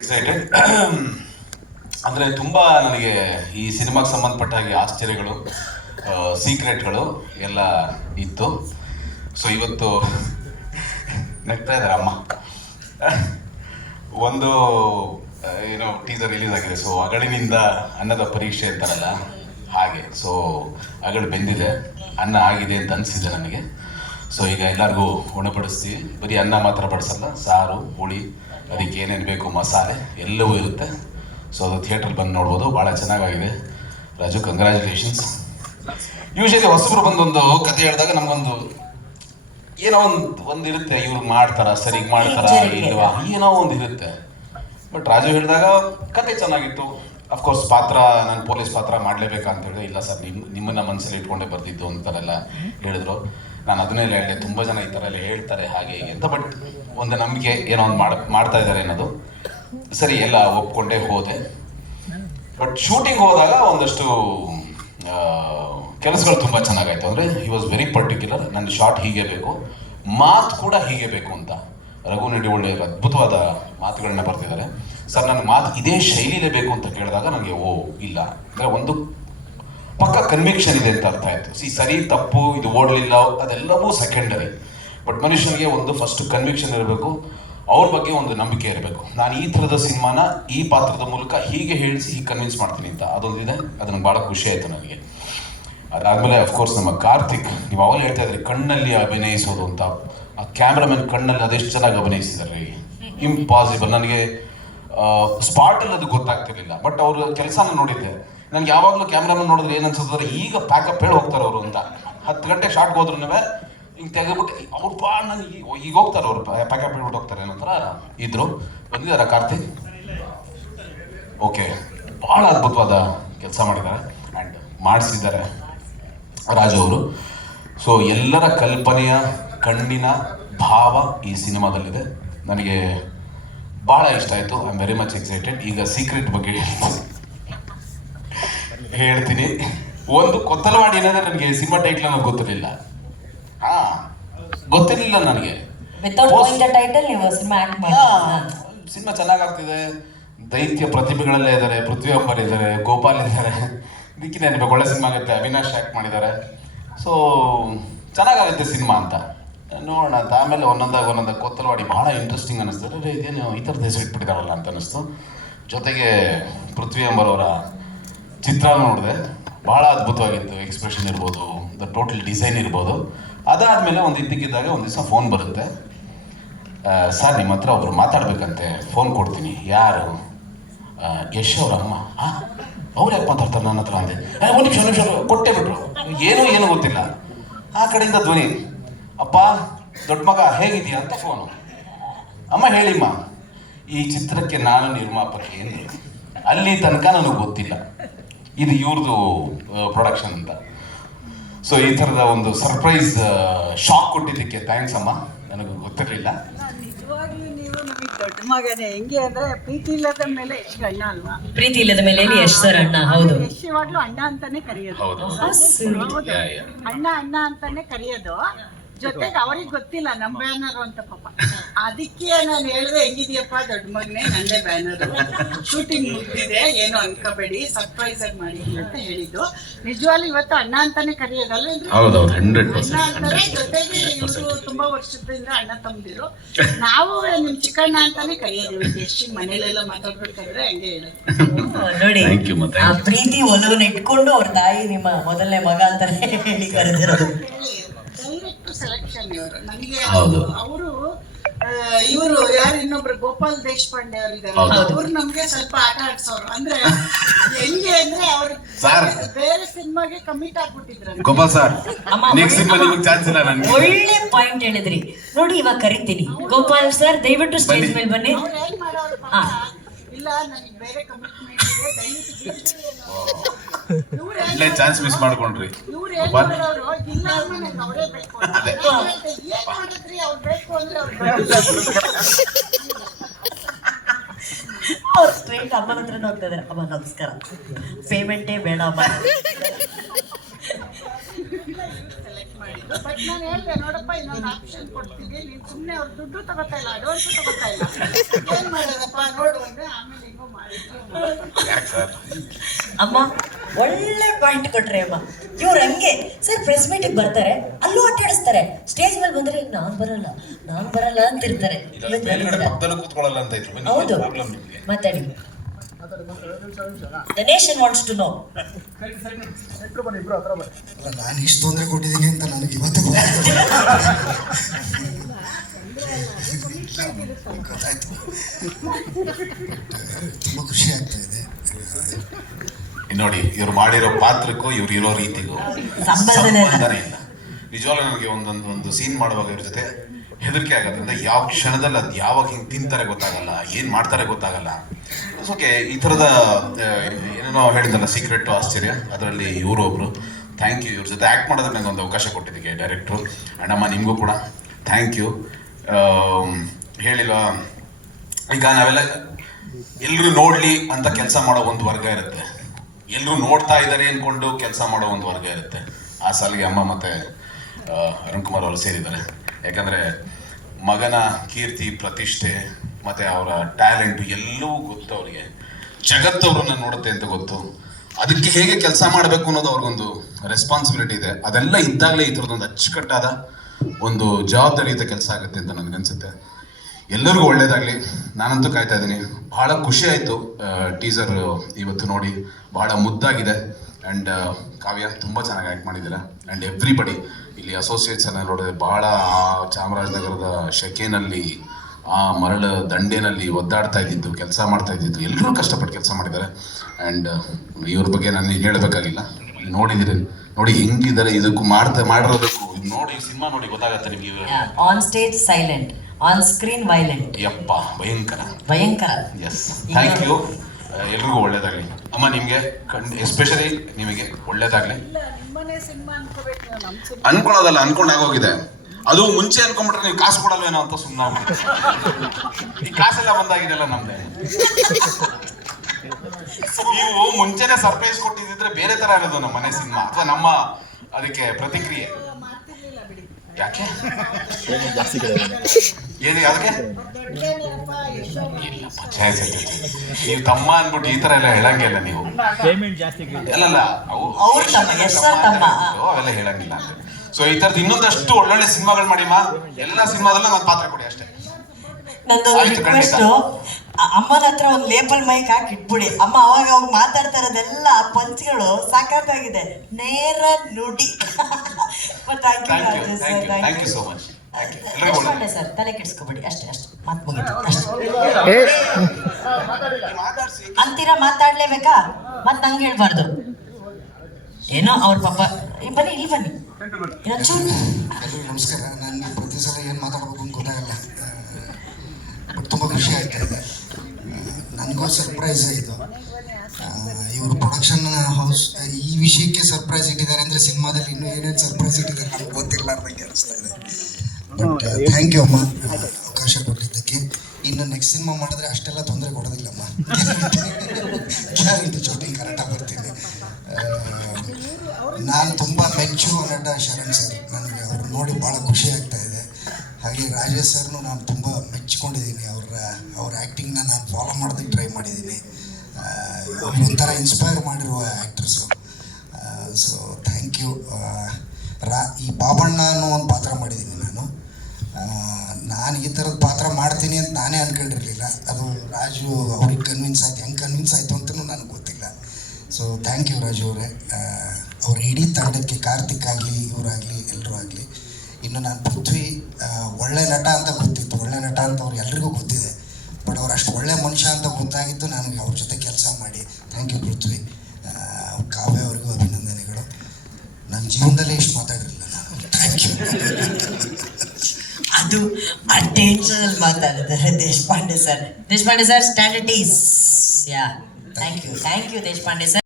Excited ಅಂದರೆ ತುಂಬ ನನಗೆ ಈ ಸಿನಿಮಾಗೆ ಸಂಬಂಧಪಟ್ಟ ಹಾಗೆ ಆಶ್ಚರ್ಯಗಳು ಸೀಕ್ರೆಟ್ಗಳು ಎಲ್ಲ ಇತ್ತು. ಸೊ ಇವತ್ತು ನಗ್ತಾ ಇದ್ದಾರೆ ಅಮ್ಮ. ಒಂದು ಏನೋ ಟೀಸರ್ ರಿಲೀಸ್ ಆಗಿದೆ. ಸೊ ಅಗಳಿನಿಂದ ಅನ್ನದ ಪರೀಕ್ಷೆ ಅಂತಾರಲ್ಲ, ಹಾಗೆ. ಸೊ ಅಗಳು ಬೆಂದಿದೆ, ಅನ್ನ ಆಗಿದೆ ಅಂತ ಅನಿಸಿದೆ ನನಗೆ. ಸೊ ಈಗ ಎಲ್ಲರಿಗೂ ಉಣಪಡಿಸ್ತೀವಿ ಬರೀ ಅನ್ನ ಮಾತ್ರ ಬಡಿಸಲ್ಲ, ಸಾರು, ಹುಳಿ ಅದಕ್ಕೆ ಏನೇನು ಬೇಕು ಮಸಾಲೆ ಎಲ್ಲವೂ ಇರುತ್ತೆ. ಸೊ ಅದು ಥಿಯೇಟ್ರಲ್ಲಿ ಬಂದು ನೋಡ್ಬೋದು. ಭಾಳ ಚೆನ್ನಾಗಾಗಿದೆ. ರಾಜು ಕಂಗ್ರ್ಯಾಚುಲೇಷನ್ಸ್ ಯೂಶಲಿ ಹೊಸಬ್ರು ಬಂದೊಂದು ಕತೆ ಹೇಳಿದಾಗ ನಮಗೊಂದು ಏನೋ ಒಂದು ಒಂದು ಇರುತ್ತೆ. ಇವ್ರು ಮಾಡ್ತಾರ ಸರಿಗೆ ಮಾಡ್ತಾರ ಇಲ್ವಾ? ಏನೋ ಒಂದು ಇರುತ್ತೆ. ಬಟ್ ರಾಜು ಹೇಳಿದಾಗ ಕತೆ ಚೆನ್ನಾಗಿತ್ತು. ಅಫ್ಕೋರ್ಸ್ ಪಾತ್ರ ನಾನು ಪೊಲೀಸ್ ಪಾತ್ರ ಮಾಡಲೇಬೇಕಂತ ಹೇಳಿದೆ. ಇಲ್ಲ ಸರ್ ನಿಮ್ಮ ನಿಮ್ಮನ್ನ ಮನಸ್ಸಲ್ಲಿ ಇಟ್ಕೊಂಡೇ ಬರ್ತಿದ್ದು ಅಂತಾರೆಲ್ಲ ಹೇಳಿದ್ರು. ನಾನು ಅದನ್ನೇ ಹೇಳಿದೆ ತುಂಬ ಜನ ಈ ಥರ ಎಲ್ಲ ಹೇಳ್ತಾರೆ ಹಾಗೆ ಹೀಗೆ ಅಂತ ಬಟ್ ಒಂದು ನಂಬಿಕೆ ಏನೋ ಒಂದು ಮಾಡ್, ಮಾಡ್ತಾ ಇದ್ದಾರೆ ಅನ್ನೋದು. ಸರಿ, ಎಲ್ಲ ಒಪ್ಕೊಂಡೇ ಹೋದೆ. ಬಟ್ ಶೂಟಿಂಗ್ ಹೋದಾಗ ಒಂದಷ್ಟು ಕೆಲಸಗಳು ತುಂಬ ಚೆನ್ನಾಗಾಯ್ತು. ಅಂದರೆ ಹಿ ವಾಸ್ ವೆರಿ ಪರ್ಟಿಕ್ಯುಲರ್ ನನ್ನ ಶಾರ್ಟ್ ಹೀಗೆ ಬೇಕು. ಮಾತು ಕೂಡ ಹೀಗೆ ಬೇಕು ಅಂತ. ರಘು ನಡಿ ಒಳ್ಳೆಯ ಅದ್ಭುತವಾದ ಮಾತುಗಳನ್ನ ಬರ್ತಿದ್ದಾರೆ ಸರ್, ನನ್ನ ಮಾತು ಇದೇ ಶೈಲಿಲೇ ಬೇಕು ಅಂತ ಕೇಳಿದಾಗ ನನಗೆ ಓ, ಇಲ್ಲ. ಅಂದರೆ, ಒಂದು ಪಕ್ಕ ಕನ್ವಿಕ್ಷನ್ ಇದೆ ಅಂತ ಅರ್ಥ ಆಯ್ತು. ಸಿ, ಸರಿ, ತಪ್ಪು, ಇದು ಓಡಲಿಲ್ಲ, ಅದೆಲ್ಲವೂ ಸೆಕೆಂಡರಿ ಬಟ್ ಮನುಷ್ಯನಿಗೆ ಒಂದು ಫಸ್ಟ್ ಕನ್ವಿಕ್ಷನ್ ಇರಬೇಕು. ಅವ್ರ ಬಗ್ಗೆ ಒಂದು ನಂಬಿಕೆ ಇರಬೇಕು. ನಾನು ಈ ಥರದ ಸಿನಿಮಾನ, ಈ ಪಾತ್ರದ ಮೂಲಕ ಹೀಗೆ ಹೇಳಿಸಿ, ಹೀಗೆ ಕನ್ವಿನ್ಸ್ ಮಾಡ್ತೀನಿ ಅಂತ. ಅದೊಂದಿದೆ. ಅದು ನಂಗೆ ಭಾಳ ಖುಷಿ ಆಯಿತು ನನಗೆ. ಅದಾದಮೇಲೆ ಅಫ್ಕೋರ್ಸ್ ನಮ್ಮ ಕಾರ್ತಿಕ್, ನೀವು ಅವಾಗ ಹೇಳ್ತಾ ಇದ್ರಿ, ಕಣ್ಣಲ್ಲಿ ಅಭಿನಯಿಸೋದು ಅಂತ. ಆ ಕ್ಯಾಮ್ರಾಮನ್ ಕಣ್ಣಲ್ಲಿ ಅದೆಷ್ಟು ಚೆನ್ನಾಗಿ ಅಭಿನಯಿಸಿದ್ದಾರೆ. ಇಂಪಾಸಿಬಲ್ ನನಗೆ ಸ್ಪಾಟಲ್ಲಿ ಅದು ಗೊತ್ತಾಗ್ತಿರ್ಲಿಲ್ಲ. ಬಟ್ ಅವ್ರ ಕೆಲಸನ ನೋಡಿದ್ದೆ. ನನ್ಗೆ ಯಾವಾಗಲೂ ಕ್ಯಾಮ್ರಾಮನ್ ನೋಡಿದ್ರೆ ಏನು ಅನ್ಸುತ್ತೆ ಈಗ ಪ್ಯಾಕಪ್ ಹೇಳಿ ಹೋಗ್ತಾರೆ ಅವರು ಅಂತ. ಹತ್ತು ಗಂಟೆ ಶಾರ್ಟ್ ಹೋದ್ರು ಹಿಂಗೆ ತೆಗೆದ್ಬಿಟ್ಟು ಅವ್ರು ಬಾ, ನಾನು ಈಗ ಹೋಗ್ತಾರೆ ಅವರು ಪ್ಯಾಕಪ್ ಹೇಳ್ಬಿಟ್ಟು ಹೋಗ್ತಾರೆ ಏನಂತ ಇದ್ರು. ಬಂದಿದ್ದಾರ ಕಾರ್ತಿಕ್ ಓಕೆ ಭಾಳ ಅದ್ಭುತವಾದ ಕೆಲಸ ಮಾಡಿದ್ದಾರೆ ಆ್ಯಂಡ್ ಮಾಡಿಸಿದ್ದಾರೆ ರಾಜು ಅವರು. ಸೊ ಎಲ್ಲರ ಕಲ್ಪನೆಯ ಕಣ್ಣಿನ ಭಾವ ಈ ಸಿನಿಮಾದಲ್ಲಿದೆ. ನನಗೆ ಭಾಳ ಇಷ್ಟ ಆಯಿತು. I am very much excited ಈಗ ಸೀಕ್ರೆಟ್ ಬಗ್ಗೆ ಹೇಳ್ತೀನಿ. ಹೇಳ್ತೀನಿ. ಒಂದು ಕೊತ್ತಲವಾಡಿ ಏನಂದ್ರೆ ನನಗೆ ಸಿನಿಮಾ ಟೈಟಲ್ ಅನ್ನೋದು ಗೊತ್ತಿರಲಿಲ್ಲ. ಹಾ ಗೊತ್ತಿರಲಿಲ್ಲ ನನಗೆ. ಸಿನಿಮಾ ಆಕ್ಟ್ ಆಗ್ತಿದೆ ದೈತ್ಯ ಪ್ರತಿಭೆಗಳೆಲ್ಲ ಇದ್ದಾರೆ ಪೃಥ್ವಿ ಅಂಬರ್ ಇದ್ದಾರೆ ಗೋಪಾಲ್ ಇದ್ದಾರೆ. ದಿಕ್ಕಿನ ನಿಮಗೆ ಒಳ್ಳೆ ಸಿನಿಮಾ ಆಗುತ್ತೆ. ಅವಿನಾಶ್ ಆ್ಯಕ್ಟ್ ಮಾಡಿದ್ದಾರೆ. ಸೊ ಚೆನ್ನಾಗಾಗುತ್ತೆ ಸಿನಿಮಾ ಅಂತ. ನೋಡೋಣ ಅಂತ. ಆಮೇಲೆ ಒಂದೊಂದಾಗ ಒಂದೊಂದಾಗ ಕೊತ್ತಲವಾಡಿ ಭಾಳ ಇಂಟ್ರೆಸ್ಟಿಂಗ್ ಅನ್ನಿಸ್ತಾರೆ ಇದೇನು ಈ ಥರದ ಹೆಸರು ಇಟ್ಬಿಟ್ಟಿದಾರಲ್ಲ ಅಂತ ಅನ್ನಿಸ್ತು. ಜೊತೆಗೆ ಪೃಥ್ವಿ ಅಂಬರ್ ಅವರ ಚಿತ್ರ ನೋಡಿದೆ. ಭಾಳ ಅದ್ಭುತವಾಗಿತ್ತು ಎಕ್ಸ್ಪ್ರೆಷನ್ ಇರ್ಬೋದು ದ ಟೋಟಲ್ ಡಿಸೈನ್ ಇರ್ಬೋದು. ಅದಾದಮೇಲೆ ಒಂದು ಇದ್ದಕ್ಕಿದ್ದಾಗ ಒಂದು ದಿವಸ ಫೋನ್ ಬರುತ್ತೆ. ಸರ್ ನಿಮ್ಮ ಹತ್ರ ಒಬ್ರು ಮಾತಾಡ್ಬೇಕಂತೆ. ಫೋನ್ ಕೊಡ್ತೀನಿ. ಯಾರು? ಯಶ್ ಅವ್ರ ಅಮ್ಮ ಅವ್ರು ಯಾಕೆ ಮಾತಾಡ್ತಾರೆ ನನ್ನ ಹತ್ರ? ಅಂದೆ. "ಏ, ಒಂದು ನಿಮಿಷ ನಿಮಿಷ ಕೊಟ್ಟೆ ಬಿಟ್ರು. ಏನೂ ಏನೂ ಗೊತ್ತಿಲ್ಲ. ಆ ಕಡೆಯಿಂದ ಧ್ವನಿ. ಅಪ್ಪ ದೊಡ್ಡ ಮಗ ಹೇಗಿದೆಯಾ? ಅಂತ ಫೋನು ಅಮ್ಮ ಹೇಳಿಮ್ಮ. ಈ ಚಿತ್ರಕ್ಕೆ ನಾನು ನಿರ್ಮಾಪಕ ಏನು ಅಲ್ಲಿ ತನಕ ನನಗೆ ಗೊತ್ತಿಲ್ಲ. ಇದು ಇವ್ರದ್ದು ಪ್ರೊಡಕ್ಷನ್ ಅಂತ. ಸೊ ಈ ಥರದ ಒಂದು ಸರ್ಪ್ರೈಸ್ ಶಾಕ್ ಕೊಟ್ಟಿದ್ದಕ್ಕೆ ಥ್ಯಾಂಕ್ಸ್ ಅಮ್ಮ. ನನಗೆ ಗೊತ್ತಿರಲಿಲ್ಲ. ನಿಜವಾಗ್ಲೂ ನೀವು ನಮಗೆ ದೊಡ್ಡ ಮಗನೇ. ಹೆಂಗೆ ಅಂದ್ರೆ ಪ್ರೀತಿ ಇಲ್ಲದ ಮೇಲೆ ಎಷ್ಟು ಅಣ್ಣ ಅಲ್ವಾ? ಪ್ರೀತಿ ಇಲ್ಲದ ಮೇಲೆ ಯಶ್ ಸರ್ ಅಣ್ಣ ಹೌದು. ಇವಾಗ್ಲೂ ಅಣ್ಣ ಅಂತಾನೆ ಕರೆಯೋದು. ಅಣ್ಣ ಅಣ್ಣ ಅಂತಾನೆ ಕರೆಯೋದು. ಜೊತೆಗೆ ಅವ್ರಿಗೆ ಗೊತ್ತಿಲ್ಲ ನಮ್ ಬ್ಯಾನರ್ ಅಂತ ಪಾಪ. ಅದಕ್ಕೆ ನಾನು ಹೇಳಿದೆ ಹೆಂಗಿದ್ಯಪ್ಪ ದೊಡ್ಡ ಮಗನೇ ನಂದೇ ಬ್ಯಾನರ್ ಶೂಟಿಂಗ್ ಮುಗ್ದಿದೆ ಏನು ಅನ್ಕೋಬೇಡಿ ಸರ್ಪ್ರೈಸ್ ಆಗಿ ಮಾಡಿ ಅಂತ ಹೇಳಿದ್ದು. ನಿಜವಾಗ್ಲೂ ಇವತ್ತು ಅಣ್ಣ ಅಂತಾನೆ ಕರೆಯೋದಲ್ಲ ಅಣ್ಣ ಅಂತಾರೆ ಜೊತೆಗೆ ಇವರು ತುಂಬಾ ವರ್ಷದಿಂದ ಅಣ್ಣ ತಮ್ಮದಿರು. ನಾವು ನಿಮ್ ಚಿಕ್ಕಣ್ಣ ಅಂತಾನೆ ಕರೆಯೋದು ಎಷ್ಟು ಮನೇಲೆಲ್ಲ ಮಾತಾಡ್ಬೇಕಾದ್ರೆ ಹಂಗೆ ಹೇಳೋದು ನೋಡಿ ಆ ಪ್ರೀತಿ ಒಲವನ್ನ ಇಟ್ಕೊಂಡು ಅವ್ರ ತಾಯಿ ನಿಮ್ಮ ಮೊದಲನೇ ಮಗ ಅಂತಾನೆ ಹೇಳಿ ಕರೆದಿರೋದು ಡೈರೆಕ್ಟ್ ಸೆಲೆಕ್ಷನ್ ಇವರು ನನಗೆ ಹೌದು. ಅವರು ಇವರು ಯಾರು ಇನ್ನೊಬ್ರು? ಗೋಪಾಲ್ ದೇಶಪಾಂಡೆ ಅವರು ಇದ್ದಾರೆ. ಅವ್ರು ನಮ್ಗೆ ಸ್ವಲ್ಪ ಆಟ ಆಡ್ಸೋರು. ಅಂದ್ರೆ ಹೆಂಗೆ ಅಂದ್ರೆ ಅವ್ರು Sir. ಬೇರೆ ಸಿನಿಮಾಗೆ ಕಮಿಟ್ ಆಗ್ಬಿಟ್ಟಿದ್ರು ಗೋಪಾಲ್ ಸರ್ ನೆಕ್ಸ್ಟ್ ಸಿನಿಮಾ ನಿಮಗೆ ಚಾನ್ಸ್ ಇಲ್ಲ ನನಗೆ. ಒಳ್ಳೆ ಪಾಯಿಂಟ್ ಹೇಳಿದ್ರಿ. ನೋಡಿ ಇವಾಗ ಕರಿತೀನಿ. ಗೋಪಾಲ್ ಸರ್ ದಯವಿಟ್ಟು ಸ್ಟೇಜ್ ಮೇಲೆ ಬನ್ನಿ. ಇಲ್ಲ ಚಾನ್ಸ್ ಮಿಸ್ ಮಾಡ್ಕೊಂಡ್ರಿ. ಅವರೇ ಸ್ಟ್ರೈಟ್ ಅಮ್ಮನ ಹತ್ರನೇ ಹೋಗ್ತಾ ಇದಾರೆ. ಅಮ್ಮ ನಮಸ್ಕಾರ. ಪೇಮೆಂಟೇ ಬೇಡ ಅಮ್ಮ. ಬಟ್ ನಾನು ಹೇಳ್ದೆ ನೋಡಪ್ಪ ಇನ್ನೊಂದು ಆಪ್ಷನ್ ಕೊಡ್ತೀವಿ ನೀನು ಸುಮ್ಮನೆ ಅವ್ರು ದುಡ್ಡು ತಗೋತಾ ಇಲ್ಲ ಅಡ್ವಾನ್ಸ್ ತಗೋತಾ ಇಲ್ಲ ಏನ್ ಮಾಡೋದಪ್ಪ ನೋಡು ಅಂದ್ರೆ ಯಾಕೆ ಸರ್ ಅಮ್ಮ ಒಳ್ಳೆ ಪಾಯಿಂಟ್ ಕೊಟ್ರಿ ಅಮ್ಮ ಇವ್ರು ಹಂಗೆ ಸರ್ ಪ್ರೆಸ್ ಮೀಟಿಗೆ ಬರ್ತಾರೆ ಅಲ್ಲೂ ಆಟಾಡಿಸ್ತಾರೆ ಸ್ಟೇಜ್ ಮೇಲೆ ಬಂದ್ರೆ ನಾನ್ ಬರಲ್ಲ ನಾನ್ ಬರಲ್ಲ ಅಂತ ಇರ್ತಾರೆ ಬನ್ನಿ, ಹೌದು ಮಾತಾಡಿ ಗಣೇಶನ್ ವಾಂಟ್ಸ್ ಟು ನೋ ನಾನು ಇಷ್ಟು ತೊಂದರೆ ಕೊಟ್ಟಿದ್ದೀನಿ ಅಂತ ತುಂಬ ಖುಷಿ ಆಗ್ತಾ ಇದೆ. ನೋಡಿ ಇವ್ರು ಮಾಡಿರೋ ಪಾತ್ರಕ್ಕೂ ಇವ್ರು ಇರೋ ರೀತಿಗೂ ಸಂಬಂಧನೇ ಇಲ್ಲ. ನಿಜವಾಗ್ಲೂ ನನಗೆ ಒಂದೊಂದು ಒಂದು ಸೀನ್ ಮಾಡುವಾಗ ಇವ್ರ ಜೊತೆ ಹೆದರಿಕೆ ಆಗೋದ್ರಿಂದ ಯಾವ ಕ್ಷಣದಲ್ಲಿ ಅದು ಯಾವಾಗ ಹಿಂಗೆ ತಿಂತಾರೆ ಗೊತ್ತಾಗಲ್ಲ ಏನು ಮಾಡ್ತಾರೆ ಗೊತ್ತಾಗಲ್ಲ. ಓಕೆ ಈ ಥರದ ಏನೇನೋ ಹೇಳಿದ್ನಲ್ಲ ಸೀಕ್ರೆಟ್ ಆಶ್ಚರ್ಯ. ಅದರಲ್ಲಿ ಇವರು ಒಬ್ರು. ಥ್ಯಾಂಕ್ ಯು ಇವ್ರ ಜೊತೆ ಆ್ಯಕ್ಟ್ ಮಾಡೋದಕ್ಕೆ ನನಗೆ ಒಂದು ಅವಕಾಶ ಕೊಟ್ಟಿದ್ದಕ್ಕೆ ಡೈರೆಕ್ಟ್ರು ಅಣ್ಣಮ್ಮ, ನಿಮಗೂ ಕೂಡ. ಥ್ಯಾಂಕ್ ಯು ಹೇಳಿಲ್ವಾ? ಈಗ ನಾವೆಲ್ಲ ಎಲ್ಲರೂ ನೋಡಲಿ ಅಂತ ಕೆಲಸ ಮಾಡೋ ಒಂದು ವರ್ಗ ಇರುತ್ತೆ. ಎಲ್ಲರೂ ನೋಡ್ತಾ ಇದ್ದಾರೆ ಅಂದ್ಕೊಂಡು ಕೆಲಸ ಮಾಡೋ ಒಂದು ವರ್ಗ ಇರುತ್ತೆ. ಆ ಸಾಲಿಗೆ ಅಮ್ಮ ಮತ್ತೆ ಅರುಣ್ ಕುಮಾರ್ ಅವರು ಸೇರಿದ್ದಾರೆ. ಯಾಕಂದರೆ ಮಗನ ಕೀರ್ತಿ, ಪ್ರತಿಷ್ಠೆ, ಮತ್ತು ಅವರ ಟ್ಯಾಲೆಂಟು ಎಲ್ಲವೂ ಗೊತ್ತು ಅವರಿಗೆ. ಜಗತ್ತು ಅವ್ರನ್ನ ನೋಡುತ್ತೆ ಅಂತ ಗೊತ್ತು. ಅದಕ್ಕೆ ಹೇಗೆ ಕೆಲಸ ಮಾಡಬೇಕು ಅನ್ನೋದು ಅವ್ರಿಗೊಂದು ರೆಸ್ಪಾನ್ಸಿಬಿಲಿಟಿ ಇದೆ. ಅದೆಲ್ಲ ಇದ್ದಾಗಲೇ ಈ ಥರದೊಂದು ಅಚ್ಚುಕಟ್ಟಾದ ಒಂದು ಜವಾಬ್ದಾರಿಯುತ ಕೆಲಸ ಆಗುತ್ತೆ ಅಂತ ನನಗನ್ಸುತ್ತೆ ಎಲ್ಲರಿಗೂ ಒಳ್ಳೇದಾಗಲಿ. ನಾನಂತೂ ಕಾಯ್ತಾ ಇದ್ದೀನಿ. ಬಹಳ ಖುಷಿ ಆಯಿತು ಟೀಸರ್ ಇವತ್ತು ನೋಡಿ. ಬಹಳ ಮುದ್ದಾಗಿದೆ. ಆ್ಯಂಡ್ ಕಾವ್ಯ ತುಂಬ ಚೆನ್ನಾಗಿ ಆ್ಯಕ್ಟ್ ಮಾಡಿದ್ದೀರ. ಆ್ಯಂಡ್ ಎವ್ರಿಬಡಿ ಇಲ್ಲಿ ಅಸೋಸಿಯೇಟ್ಸ್ ಅನ್ನ ನೋಡಿದ್ರೆ ಬಹಳ ಚಾಮರಾಜನಗರದ ಶೆಕೆನಲ್ಲಿ ಆ ಮರಳ ದಂಡೆನಲ್ಲಿ ಒದ್ದಾಡ್ತಾ ಇದ್ದಿದ್ದು ಕೆಲಸ ಮಾಡ್ತಾ ಇದ್ದಿದ್ದು ಎಲ್ಲರೂ ಕಷ್ಟಪಟ್ಟು ಕೆಲಸ ಮಾಡಿದ್ದಾರೆ. ಆ್ಯಂಡ್ ಇವ್ರ ಬಗ್ಗೆ ನಾನು ಏನು ಹೇಳಬೇಕಾಗಿಲ್ಲ. ನೋಡಿದ್ದೀರಿ ನೋಡಿ ಹೆಂಗಿದ್ದಾರೆ ಇದಕ್ಕೂ ಮಾಡ್ತಾ ಮಾಡಿರೋದಕ್ಕೂ. ಇದ್ ನೋಡಿ ಸಿನಿಮಾ ನೋಡಿ ಗೊತ್ತಾಗತ್ತೆ ನಿಮಗೆ on stage silent on screen violent ಯಪ್ಪ ಭಯಂಕರ. ಭಯಂಕರ. ಎಸ್ ಥ್ಯಾಂಕ್ ಯು ಎಲ್ರಿಗೂ ಒಳ್ಳೇದಾಗಲಿ. ಅಮ್ಮ ನಿಮಗೆ ಎಸ್ಪೆಷಲಿ ನಿಮಗೆ ಒಳ್ಳೇದಾಗಲಿ. ಇಲ್ಲ ನಿಮ್ಮನೆ ಸಿನಿಮಾ ಅನ್ಕೋಬೇಕು ನಮ್ಮ ಸಿನಿಮಾ. ಅನ್ಕೊಳ್ಳೋದಲ್ಲ ಅನ್ಕೊಂಡು ಆಗೋಗಿದೆ ಅದು ಮುಂಚೆ ಅನ್ಕೊಂಡ್ಬಿಟ್ರೆ ನೀವು ಕಾಸು ಕೊಡಲ್ವೇನೋ ಅಂತ ಸುಮ್ಮನೆ ಈ ಕಾಸೆಲ್ಲ ಬಂದಾಗಿದೆಲ್ಲ ನಮ್ದೆ. ನೀವು ಮುಂಚೆನೆ ಸರ್ಪ್ರೈಸ್ ಕೊಟ್ಟಿದ್ರೆ ಬೇರೆ ತರ ಆಗೋದು ನಮ್ಮ ಮನೆ ಸಿನಿಮಾ ಅಥವಾ ನಮ್ಮ ಅದಕ್ಕೆ ಪ್ರತಿಕ್ರಿಯೆ. ಯಾಕೆ? ಏನು ಛೇ. ನೀವು ತಮ್ಮ ಅನ್ಬಿಟ್ಟು ಈ ತರ ಎಲ್ಲ ಹೇಳಂಗಿಲ್ಲ ನೀವು. ಅಲ್ಲಲ್ಲ ಅವೆಲ್ಲ ಹೇಳಂಗಿಲ್ಲ ಸೊ ಈ ತರದ ಇನ್ನೊಂದಷ್ಟು ಒಳ್ಳೊಳ್ಳೆ ಸಿನಿಮಾಗಳು ಮಾಡಿಮ್ಮ ಎಲ್ಲ ಸಿನಿಮಾದಲ್ಲೂ ನಾನು ಪಾತ್ರ ಕೊಡಿ ಅಷ್ಟೇ. ನಂದೊಂದು ಆಯ್ತು, ರಿಕ್ವೆಸ್ಟ್ ಅಮ್ಮನ ಹತ್ರ ಒಂದು ಲೇಬಲ್ ಮೈಕ್ ಹಾಕಿ ಇಟ್ಬಿಡಿ ಅಮ್ಮ ಅವಾಗ ಅವಾಗ ಮಾತಾಡ್ತಾ ಇರೋದೆಲ್ಲ ಪಂಚ್ಗಳು ಸಾಕಾಗಿದೆ ನೇರ ನುಡಿ. Thank you thank you Rajesh thank sir you thank you so much thank you ಎಲ್ಲರಿಗೂ ಒಳ್ಳೆ ದೇಶಪಾಂಡೆ ಸರ್ ತಲೆ ಕೆಡಿಸ್ಕೊಬೇಡಿ. ಅಷ್ಟೇ ಅಷ್ಟೇ. ಮಾತು ಮುಗಿತು. ಅಷ್ಟೇ. ಅಂತೀರಾ ಮಾತಾಡ್ಲೇಬೇಕಾ? ಮತ್ ನಂಗೆ ಹೇಳ್ಬಾರ್ದು. ಏನೋ ಅವ್ರ ಪಾಪ. ಏ, ಬನ್ನಿ ಇಲ್ಲಿ ಬನ್ನಿ. ಎಲ್ಲರಿಗೂ ನಮಸ್ಕಾರ. ನಾನು ಪ್ರತಿ ಸಲ ಏನು ಮಾತಾಡಬೇಕು ಅಂತ ಗೊತ್ತಾಗಲ್ಲ. ಬಟ್ ತುಂಬ ಖುಷಿ ಆಗ್ತಾ ಇದೆ ನನಗೂ ಸರ್ಪ್ರೈಸ್ ಇದು ಇವರು ಪ್ರೊಡಕ್ಷನ್ ಹೌಸ್ ಈ ವಿಷಯಕ್ಕೆ ಸರ್ಪ್ರೈಸ್ ಇಟ್ಟಿದ್ದಾರೆ ಅಂದರೆ ಸಿನಿಮಾದಲ್ಲಿ ಇನ್ನೂ ಏನೇನು ಸರ್ಪ್ರೈಸ್ ಇಟ್ಟಿದ್ದಾರೆ ನನಗೆ ಗೊತ್ತಿರಲಾರ್ದಂಗೆ ಅನಿಸ್ತಾ ಇದೆ. ಬಟ್ ಥ್ಯಾಂಕ್ ಯು ಅಮ್ಮ. ಅವಕಾಶ ಕೊಟ್ಟಿದ್ದಕ್ಕೆ. ಇನ್ನು ನೆಕ್ಸ್ಟ್ ಸಿನಿಮಾ ಮಾಡಿದ್ರೆ ಅಷ್ಟೆಲ್ಲ ತೊಂದರೆ ಕೊಡೋದಿಲ್ಲಮ್ಮ. ಗ್ಯಾರಂಟಿ ಶೂಟಿಂಗ್ ಕರೆಕ್ಟಾಗಿ ಬರ್ತೀನಿ. ನಾನು ತುಂಬ ಮೆಚ್ಚುವ ನಟ ಶರಣ್ ಸರ್, ನನಗೆ ಅವ್ರು ನೋಡಿ ಭಾಳ ಖುಷಿ ಆಗ್ತಾ ಇದೆ. ಹಾಗೆ ರಾಜೇಶ್ ಸರ್ನು ನಾನು ತುಂಬ ಮೆಚ್ಚಿಕೊಂಡಿದ್ದೀನಿ. ಅವರ, ಅವ್ರ ಆ್ಯಕ್ಟಿಂಗ್ನ ನಾನು ಫಾಲೋ ಮಾಡೋದಕ್ಕೆ ಟ್ರೈ ಮಾಡಿದ್ದೀನಿ. ಒಂಥರ ಇನ್ಸ್ಪೈರ್ ಮಾಡಿರುವ ಆ್ಯಕ್ಟರ್ಸು ಸೊ ಥ್ಯಾಂಕ್ ಯು ರಾ, ಈ ಬಾಬಣ್ಣ ಅನ್ನೋ ಒಂದು ಪಾತ್ರ ಮಾಡಿದ್ದೀನಿ ನಾನು. ನಾನು ಈ ಥರದ ಪಾತ್ರ ಮಾಡ್ತೀನಿ ಅಂತ ನಾನೇ ಅನ್ಕೊಂಡಿರಲಿಲ್ಲ. ಅದು ರಾಜು ಅವ್ರಿಗೆ ಕನ್ವಿನ್ಸ್ ಆಯ್ತು. ಹೆಂಗೆ ಕನ್ವಿನ್ಸ್ ಆಯಿತು ಅಂತಲೂ ನನಗೆ ಗೊತ್ತಿಲ್ಲ. ಸೊ ಥ್ಯಾಂಕ್ ಯು ರಾಜು ಅವರೇ. ಅವ್ರ ಇಡೀ ತಂಡಕ್ಕೆ ಕಾರ್ತಿಕ್ ಆಗಲಿ ಇವರಾಗಲಿ ಎಲ್ಲರೂ ಆಗಲಿ, ಇನ್ನು ನಾನು ಪೃಥ್ವಿ ಒಳ್ಳೆ ನಟ ಅಂತ ಗೊತ್ತಿತ್ತು. ಒಳ್ಳೆ ನಟ ಅಂತ ಅವ್ರು ಎಲ್ರಿಗೂ ಗೊತ್ತಿದೆ. ಬಟ್ ಅವ್ರು ಅಷ್ಟು ಒಳ್ಳೆ ಮನುಷ್ಯ ಅಂತ ಗೊತ್ತಾಗಿದ್ದು ನನಗೆ ಅವ್ರ ಜೊತೆ ಕೆಲಸ ಮಾಡಿ. ಥ್ಯಾಂಕ್ ಯು ಪೃಥ್ವಿ. ಕಾವ್ಯ ಅವ್ರಿಗೂ ಅಭಿನಂದನೆಗಳು. ನನ್ನ ಜೀವನದಲ್ಲೇ ಇಷ್ಟು ಮಾತಾಡಿರಲಿಲ್ಲ ನಾನು. Thank you. ಅದು ಆ ಟೆನ್ಷನಲ್ಲಿ ಮಾತಾಡಿದ್ದಾರೆ Deshpande sir. Deshpande sir standard is yeah thank you thank you Deshpande sir.